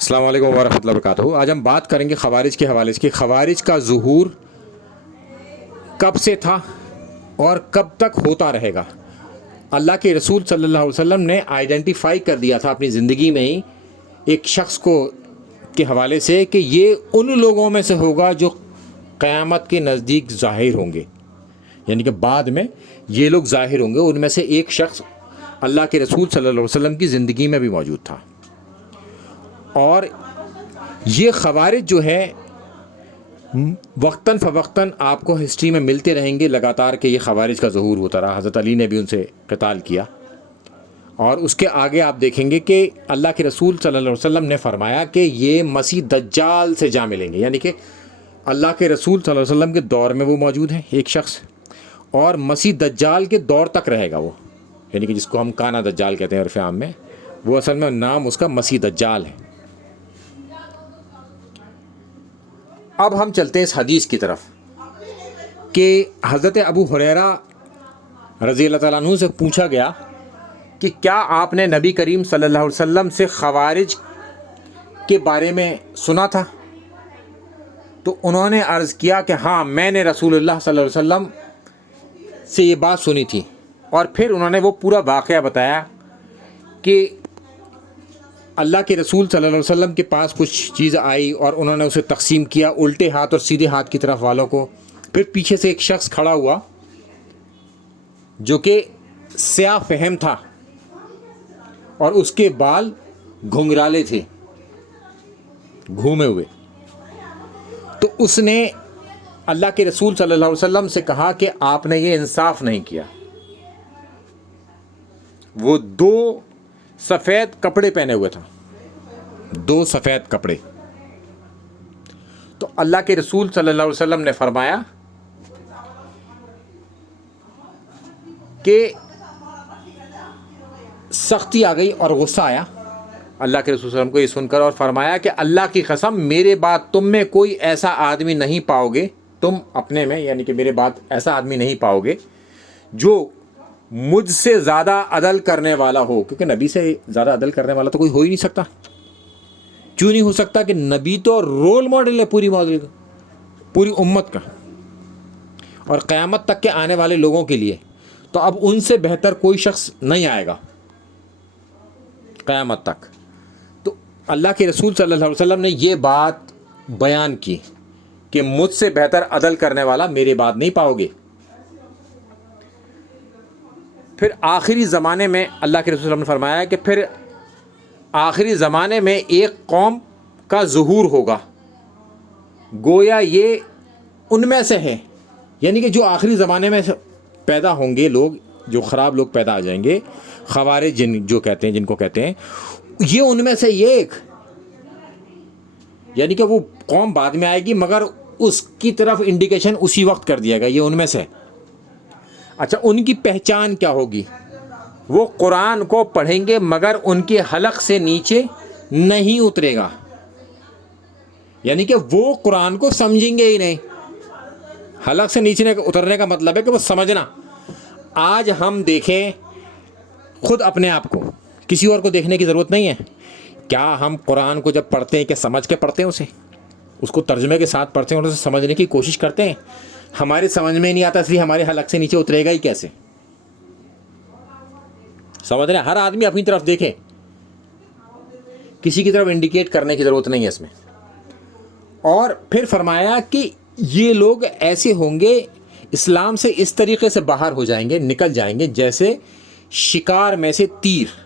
السلام علیکم ورحمۃ اللہ وبرکاتہ۔ آج ہم بات کریں گے خوارج کے حوالے سے کہ خوارج کا ظہور کب سے تھا اور کب تک ہوتا رہے گا۔ اللہ کے رسول صلی اللہ علیہ وسلم نے آئیڈینٹیفائی کر دیا تھا اپنی زندگی میں ہی ایک شخص کو کے حوالے سے کہ یہ ان لوگوں میں سے ہوگا جو قیامت کے نزدیک ظاہر ہوں گے، یعنی کہ بعد میں یہ لوگ ظاہر ہوں گے۔ ان میں سے ایک شخص اللہ کے رسول صلی اللہ علیہ وسلم کی زندگی میں بھی موجود تھا، اور یہ خوارج جو ہے وقتاً فوقتاً آپ کو ہسٹری میں ملتے رہیں گے لگاتار کہ یہ خوارج کا ظہور ہوتا رہا۔ حضرت علی نے بھی ان سے قتال کیا، اور اس کے آگے آپ دیکھیں گے کہ اللہ کے رسول صلی اللہ علیہ وسلم نے فرمایا کہ یہ مسیح دجال سے جا ملیں گے، یعنی کہ اللہ کے رسول صلی اللہ علیہ وسلم کے دور میں وہ موجود ہیں ایک شخص، اور مسیح دجال کے دور تک رہے گا وہ، یعنی کہ جس کو ہم کانا دجال کہتے ہیں عرف عام میں، وہ اصل میں نام اس کا مسیح دجال ہے۔ اب ہم چلتے ہیں اس حدیث کی طرف کہ حضرت ابو ہریرہ رضی اللہ تعالیٰ عنہ سے پوچھا گیا کہ کیا آپ نے نبی کریم صلی اللہ علیہ وسلم سے خوارج کے بارے میں سنا تھا؟ تو انہوں نے عرض کیا کہ ہاں، میں نے رسول اللہ صلی اللہ علیہ وسلم سے یہ بات سنی تھی، اور پھر انہوں نے وہ پورا واقعہ بتایا کہ اللہ کے رسول صلی اللہ علیہ وسلم کے پاس کچھ چیز آئی اور انہوں نے اسے تقسیم کیا الٹے ہاتھ اور سیدھے ہاتھ کی طرف والوں کو۔ پھر پیچھے سے ایک شخص کھڑا ہوا جو کہ سیاہ فہم تھا اور اس کے بال گھنگرالے تھے، گھومے ہوئے۔ تو اس نے اللہ کے رسول صلی اللہ علیہ وسلم سے کہا کہ آپ نے یہ انصاف نہیں کیا۔ وہ دو سفید کپڑے پہنے ہوئے تھا، دو سفید کپڑے۔ تو اللہ کے رسول صلی اللہ علیہ وسلم نے فرمایا کہ سختی آ گئی اور غصہ آیا اللہ کے رسول صلی اللہ علیہ وسلم کو یہ سن کر، اور فرمایا کہ اللہ کی قسم میرے بعد تم میں کوئی ایسا آدمی نہیں پاؤ گے، تم اپنے میں یعنی کہ میرے بعد ایسا آدمی نہیں پاؤ گے جو مجھ سے زیادہ عدل کرنے والا ہو، کیونکہ نبی سے زیادہ عدل کرنے والا تو کوئی ہو ہی نہیں سکتا۔ کیوں نہیں ہو سکتا کہ نبی تو رول ماڈل ہے پوری امت کا اور قیامت تک کے آنے والے لوگوں کے لیے، تو اب ان سے بہتر کوئی شخص نہیں آئے گا قیامت تک۔ تو اللہ کے رسول صلی اللہ علیہ وسلم نے یہ بات بیان کی کہ مجھ سے بہتر عدل کرنے والا میرے بعد نہیں پاؤ گے۔ پھر آخری زمانے میں اللہ کے رسول صلی اللہ علیہ وسلم نے فرمایا کہ پھر آخری زمانے میں ایک قوم کا ظہور ہوگا، گویا یہ ان میں سے ہے، یعنی کہ جو آخری زمانے میں پیدا ہوں گے لوگ، جو خراب لوگ پیدا آ جائیں گے، خوارج جن کو کہتے ہیں، یہ ان میں سے یہ ایک، یعنی کہ وہ قوم بعد میں آئے گی مگر اس کی طرف انڈیکیشن اسی وقت کر دیا گا یہ ان میں سے۔ اچھا، ان کی پہچان کیا ہوگی؟ وہ قرآن کو پڑھیں گے مگر ان کے حلق سے نیچے نہیں اترے گا، یعنی کہ وہ قرآن کو سمجھیں گے ہی نہیں۔ حلق سے نیچے اترنے کا مطلب ہے کہ وہ سمجھنا۔ آج ہم دیکھیں خود اپنے آپ کو، کسی اور کو دیکھنے کی ضرورت نہیں ہے۔ کیا ہم قرآن کو جب پڑھتے ہیں کہ سمجھ کے پڑھتے ہیں اسے، اس کو ترجمے کے ساتھ پڑھتے ہیں اور اسے سمجھنے کی کوشش کرتے ہیں؟ ہمارے سمجھ میں نہیں آتا، اس لیے ہمارے حلق سے نیچے اترے گا ہی کیسے؟ سمجھ رہے ہیں؟ ہر آدمی اپنی طرف دیکھے، کسی کی طرف انڈیکیٹ کرنے کی ضرورت نہیں ہے اس میں۔ اور پھر فرمایا کہ یہ لوگ ایسے ہوں گے، اسلام سے اس طریقے سے باہر ہو جائیں گے، نکل جائیں گے جیسے شکار میں سے تیر۔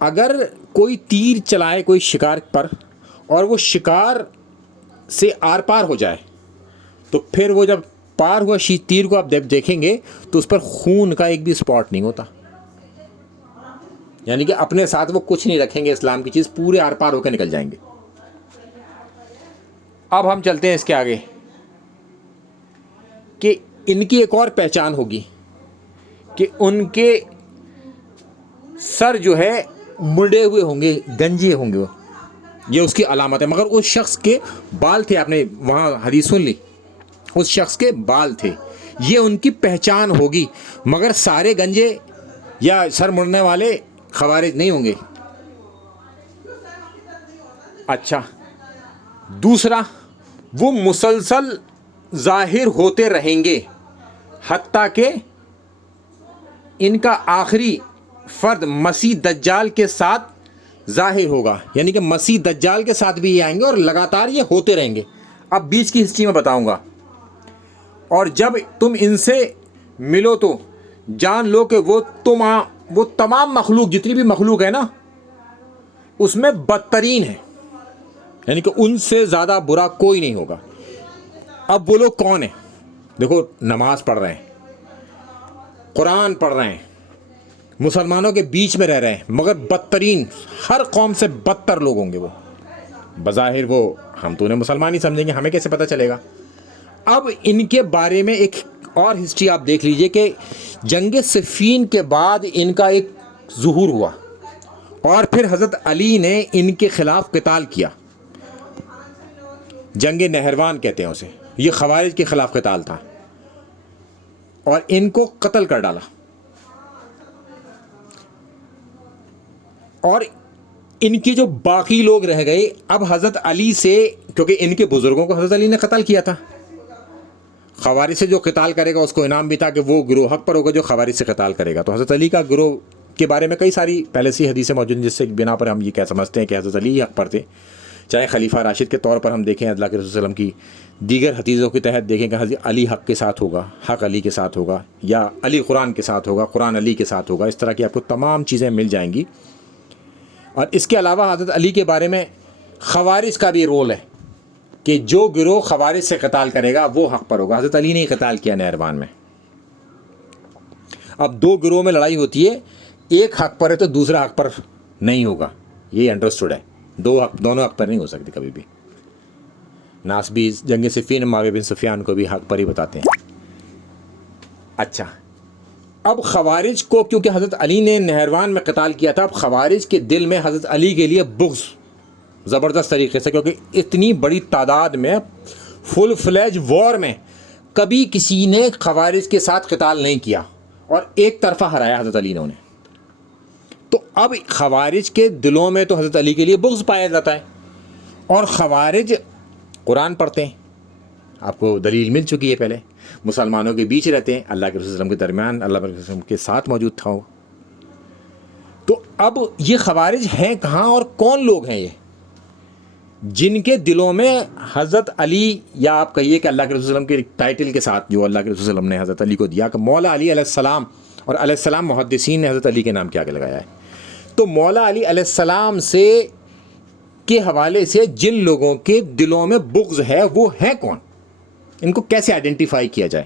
اگر کوئی تیر چلائے کوئی شکار پر اور وہ شکار سے آر پار ہو جائے، تو پھر وہ جب پار ہوا تیر کو آپ دیکھیں گے تو اس پر خون کا ایک بھی اسپاٹ نہیں ہوتا، یعنی کہ اپنے ساتھ وہ کچھ نہیں رکھیں گے، اسلام کی چیز پورے آر پار ہو کے نکل جائیں گے۔ اب ہم چلتے ہیں اس کے آگے کہ ان کی ایک اور پہچان ہوگی کہ ان کے سر جو ہے مڑے ہوئے ہوں گے، گنجے ہوں گے، یہ اس کی علامت ہے۔ مگر اس شخص کے بال تھے، آپ نے وہاں حدیث سن لی، اس شخص کے بال تھے، یہ ان کی پہچان ہوگی۔ مگر سارے گنجے یا سر مڑنے والے خوارج نہیں ہوں گے۔ اچھا، دوسرا وہ مسلسل ظاہر ہوتے رہیں گے حتیٰ کہ ان کا آخری فرد مسیح دجال کے ساتھ ظاہر ہوگا، یعنی کہ مسیح دجال کے ساتھ بھی یہ آئیں گے اور لگاتار یہ ہوتے رہیں گے۔ اب بیچ کی ہسٹری میں بتاؤں گا۔ اور جب تم ان سے ملو تو جان لو کہ وہ تمام مخلوق، جتنی بھی مخلوق ہے نا، اس میں بدترین ہے، یعنی کہ ان سے زیادہ برا کوئی نہیں ہوگا۔ اب وہ لوگ کون ہیں؟ دیکھو، نماز پڑھ رہے ہیں، قرآن پڑھ رہے ہیں، مسلمانوں کے بیچ میں رہ رہے ہیں، مگر بدترین، ہر قوم سے بدتر لوگ ہوں گے وہ۔ بظاہر وہ ہم تو انہیں مسلمان ہی سمجھیں گے، ہمیں کیسے پتہ چلے گا؟ اب ان کے بارے میں ایک اور ہسٹری آپ دیکھ لیجئے کہ جنگ صفین کے بعد ان کا ایک ظہور ہوا اور پھر حضرت علی نے ان کے خلاف قتال کیا۔ جنگ نہروان کہتے ہیں اسے، یہ خوارج کے خلاف قتال تھا اور ان کو قتل کر ڈالا۔ اور ان کی جو باقی لوگ رہ گئے، اب حضرت علی سے، کیونکہ ان کے بزرگوں کو حضرت علی نے قتل کیا تھا، خوارج سے جو قتال کرے گا اس کو انعام بھی تھا کہ وہ گروہ حق پر ہوگا جو خوارج سے قتال کرے گا۔ تو حضرت علی کا گروہ کے بارے میں کئی ساری پہلے سے حدیثیں موجود ہیں، جس سے بنا پر ہم یہ کہہ سمجھتے ہیں کہ حضرت علی حق پر تھے۔ چاہے خلیفہ راشد کے طور پر ہم دیکھیں، اللہ کے رسول صلی اللہ علیہ وسلم کی دیگر حدیثوں کے تحت دیکھیں کہ حضرت علی حق کے ساتھ ہوگا، حق علی کے ساتھ ہوگا، یا علی قرآن کے ساتھ ہوگا، قرآن علی کے ساتھ ہوگا، اس طرح کی آپ کو تمام چیزیں مل جائیں گی۔ اور اس کے علاوہ حضرت علی کے بارے میں خوارج کا بھی رول ہے کہ جو گروہ خوارج سے قتال کرے گا وہ حق پر ہوگا۔ حضرت علی نے قتال کیا نہروان میں۔ اب دو گروہ میں لڑائی ہوتی ہے، ایک حق پر ہے تو دوسرا حق پر نہیں ہوگا، یہ انڈرسٹوڈ ہے۔ دونوں حق پر نہیں ہو سکتے کبھی بھی۔ ناسبی جنگ صفین معاویہ بن سفیان کو بھی حق پر ہی بتاتے ہیں۔ اچھا، اب خوارج کو کیونکہ حضرت علی نے نہروان میں قتال کیا تھا، اب خوارج کے دل میں حضرت علی کے لیے بغض زبردست طریقے سے، کیونکہ اتنی بڑی تعداد میں فل فلیج وار میں کبھی کسی نے خوارج کے ساتھ قتال نہیں کیا اور ایک طرفہ ہرایا حضرت علی نے انہیں۔ تو اب خوارج کے دلوں میں تو حضرت علی کے لیے بغض پایا جاتا ہے، اور خوارج قرآن پڑھتے ہیں، آپ کو دلیل مل چکی ہے پہلے، مسلمانوں کے بیچ رہتے ہیں، اللہ کے رسول صلی اللہ علیہ وسلم کے درمیان اللہ کے رسول صلی اللہ علیہ وسلم کے ساتھ موجود تھا وہ۔ تو اب یہ خوارج ہیں کہاں اور کون لوگ ہیں یہ جن کے دلوں میں حضرت علی، یا آپ کہیے کہ اللہ کے رسول صلی اللہ علیہ وسلم کے ٹائٹل کے ساتھ جو اللہ کے رسول صلی اللہ علیہ وسلم نے حضرت علی کو دیا کہ مولا علی علیہ السلام، اور علیہ السلام محدثین نے حضرت علی کے نام کے آگے لگایا ہے۔ تو مولا علی علیہ السلام سے کے حوالے سے جن لوگوں کے دلوں میں بغض ہے وہ ہیں کون؟ ان کو کیسے آئیڈینٹیفائی کیا جائے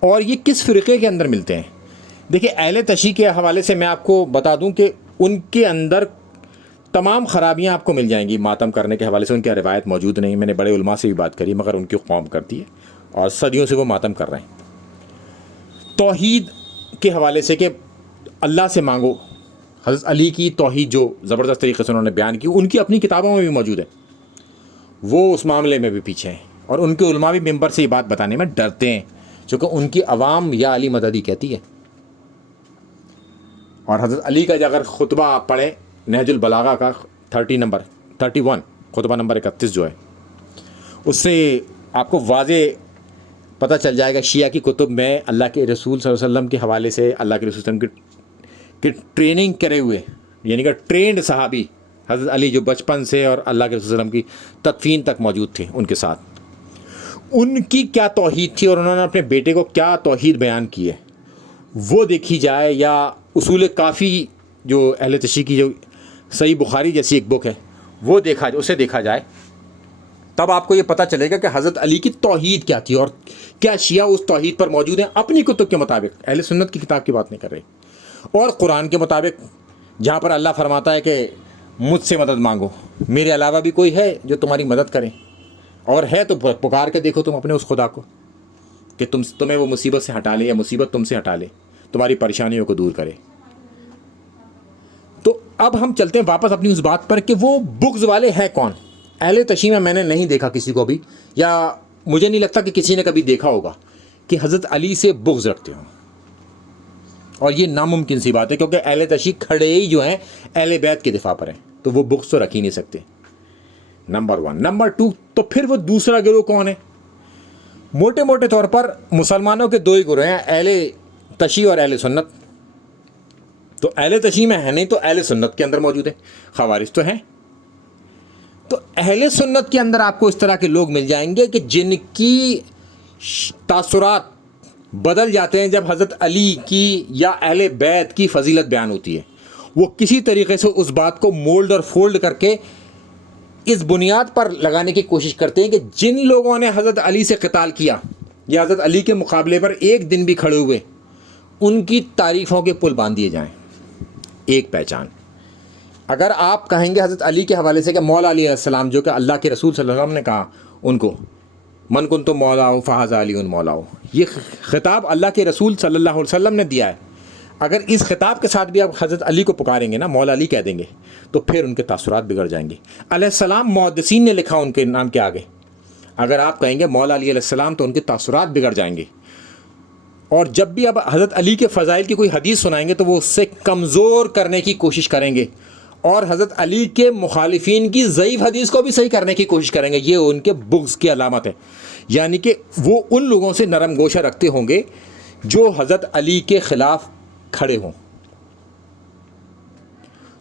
اور یہ کس فرقے کے اندر ملتے ہیں؟ دیکھیں، اہل تشیع کے حوالے سے میں آپ کو بتا دوں کہ ان کے اندر تمام خرابیاں آپ کو مل جائیں گی۔ ماتم کرنے کے حوالے سے ان کی روایت موجود نہیں، میں نے بڑے علماء سے بھی بات کری، مگر ان کی قوم کرتی ہے اور صدیوں سے وہ ماتم کر رہے ہیں۔ توحید کے حوالے سے کہ اللہ سے مانگو، حضرت علی کی توحید جو زبردست طریقے سے انہوں نے بیان کی، ان کی اپنی کتابوں میں بھی موجود ہے، وہ اس معاملے میں بھی پیچھے ہیں، اور ان کے علماء بھی ممبر سے یہ بات بتانے میں ڈرتے ہیں، چونکہ ان کی عوام یا علی مددی کہتی ہے۔ اور حضرت علی کا اگر خطبہ آپ پڑھیں، نہج البلاغہ کا 31 خطبہ نمبر 31 جو ہے، اس سے آپ کو واضح پتہ چل جائے گا شیعہ کی کتب میں اللہ کے رسول صلی اللہ علیہ وسلم کے حوالے سے، اللہ کے رسول صلی اللہ علیہ وسلم کی ٹریننگ کرے ہوئے، یعنی کہ ٹرینڈ صحابی حضرت علی جو بچپن سے اور اللہ کے رسول صلی اللہ علیہ وسلم کی تدفین تک موجود تھے ان کے ساتھ، ان کی کیا توحید تھی اور انہوں نے اپنے بیٹے کو کیا توحید بیان کی ہے وہ دیکھی جائے، یا اصول کافی جو اہل تشیع کی جو صحیح بخاری جیسی ایک بک ہے وہ اسے دیکھا جائے، تب آپ کو یہ پتہ چلے گا کہ حضرت علی کی توحید کیا تھی اور کیا شیعہ اس توحید پر موجود ہیں اپنی کتب کے مطابق۔ اہل سنت کی کتاب کی بات نہیں کر رہے، اور قرآن کے مطابق جہاں پر اللہ فرماتا ہے کہ مجھ سے مدد مانگو، میرے علاوہ بھی کوئی ہے جو تمہاری مدد کرے، اور ہے تو پکار کے دیکھو تم اپنے اس خدا کو کہ تمہیں وہ مصیبت سے ہٹا لے، یا مصیبت تم سے ہٹا لے، تمہاری پریشانیوں کو دور کرے۔ تو اب ہم چلتے ہیں واپس اپنی اس بات پر کہ وہ بغض والے ہیں کون۔ اہل تشیع میں نے نہیں دیکھا کسی کو بھی، یا مجھے نہیں لگتا کہ کسی نے کبھی دیکھا ہوگا کہ حضرت علی سے بغض رکھتے ہوں، اور یہ ناممکن سی بات ہے، کیونکہ اہل تشیع کھڑے ہی جو ہیں اہل بیت کے دفاع پر ہیں۔ تو وہ بغض تو رکھ ہی نہیں سکتے، نمبر 1۔ نمبر 2، تو پھر وہ دوسرا گروہ کون ہے؟ موٹے موٹے طور پر مسلمانوں کے 2 ہی گروہ ہیں، اہل تشیع اور اہل سنت۔ تو اہل تشیع میں ہے نہیں تو اہل سنت کے اندر موجود ہے، خوارج تو ہیں۔ تو اہل سنت کے اندر آپ کو اس طرح کے لوگ مل جائیں گے کہ جن کی تاثرات بدل جاتے ہیں جب حضرت علی کی یا اہل بیت کی فضیلت بیان ہوتی ہے، وہ کسی طریقے سے اس بات کو مولڈ اور فولڈ کر کے اس بنیاد پر لگانے کی کوشش کرتے ہیں کہ جن لوگوں نے حضرت علی سے قتال کیا یا حضرت علی کے مقابلے پر ایک دن بھی کھڑے ہوئے، ان کی تعریفوں کے پل باندھ دیے جائیں۔ ایک پہچان، اگر آپ کہیں گے حضرت علی کے حوالے سے کہ مولا علی علیہ السلام، جو کہ اللہ کے رسول صلی اللہ علیہ وسلم نے کہا ان کو، من کنت مولاہ فہذا علی مولاہ، یہ خطاب اللہ کے رسول صلی اللہ علیہ وسلم نے دیا ہے۔ اگر اس خطاب کے ساتھ بھی آپ حضرت علی کو پکاریں گے نا، مولا علی کہہ دیں گے، تو پھر ان کے تاثرات بگڑ جائیں گے۔ علیہ السلام محدثین نے لکھا ان کے نام کے آگے، اگر آپ کہیں گے مولا علی علیہ السلام تو ان کے تاثرات بگڑ جائیں گے۔ اور جب بھی اب حضرت علی کے فضائل کی کوئی حدیث سنائیں گے تو وہ اس سے کمزور کرنے کی کوشش کریں گے، اور حضرت علی کے مخالفین کی ضعیف حدیث کو بھی صحیح کرنے کی کوشش کریں گے۔ یہ ان کے بغض کی علامت ہے، یعنی کہ وہ ان لوگوں سے نرم گوشہ رکھتے ہوں گے جو حضرت علی کے خلاف کھڑے ہوں۔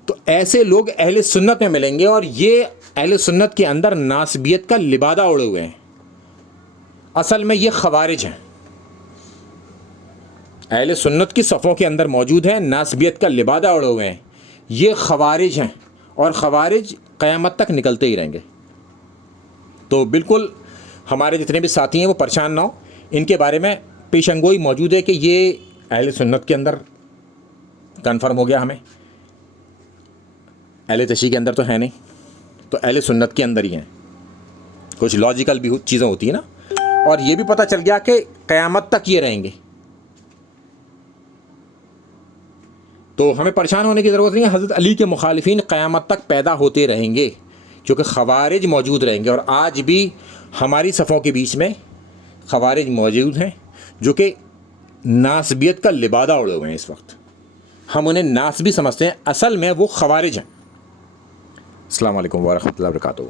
تو ایسے لوگ اہل سنت میں ملیں گے، اور یہ اہل سنت کے اندر ناسبیت کا لبادہ اوڑے ہوئے ہیں۔ اصل میں یہ خوارج ہیں، اہل سنت کی صفوں کے اندر موجود ہیں، ناسبیت کا لبادہ اوڑے ہوئے ہیں، یہ خوارج ہیں، اور خوارج قیامت تک نکلتے ہی رہیں گے۔ تو بالکل ہمارے جتنے بھی ساتھی ہیں وہ پریشان نہ ہو، ان کے بارے میں پیشن گوئی موجود ہے کہ یہ اہل سنت کے اندر کنفرم ہو گیا، ہمیں اہل تشیع کے اندر تو ہے نہیں، تو اہل سنت کے اندر ہی ہیں۔ کچھ لاجیکل بھی چیزیں ہوتی ہیں نا، اور یہ بھی پتہ چل گیا کہ قیامت تک یہ رہیں گے۔ تو ہمیں پریشان ہونے کی ضرورت نہیں ہے، حضرت علی کے مخالفین قیامت تک پیدا ہوتے رہیں گے، کیونکہ خوارج موجود رہیں گے، اور آج بھی ہماری صفوں کے بیچ میں خوارج موجود ہیں جو کہ ناسبیت کا لبادہ اوڑے ہوئے ہیں۔ اس وقت ہم انہیں ناسبی سمجھتے ہیں، اصل میں وہ خوارج ہیں۔ السلام علیکم ورحمۃ اللہ وبرکاتہ۔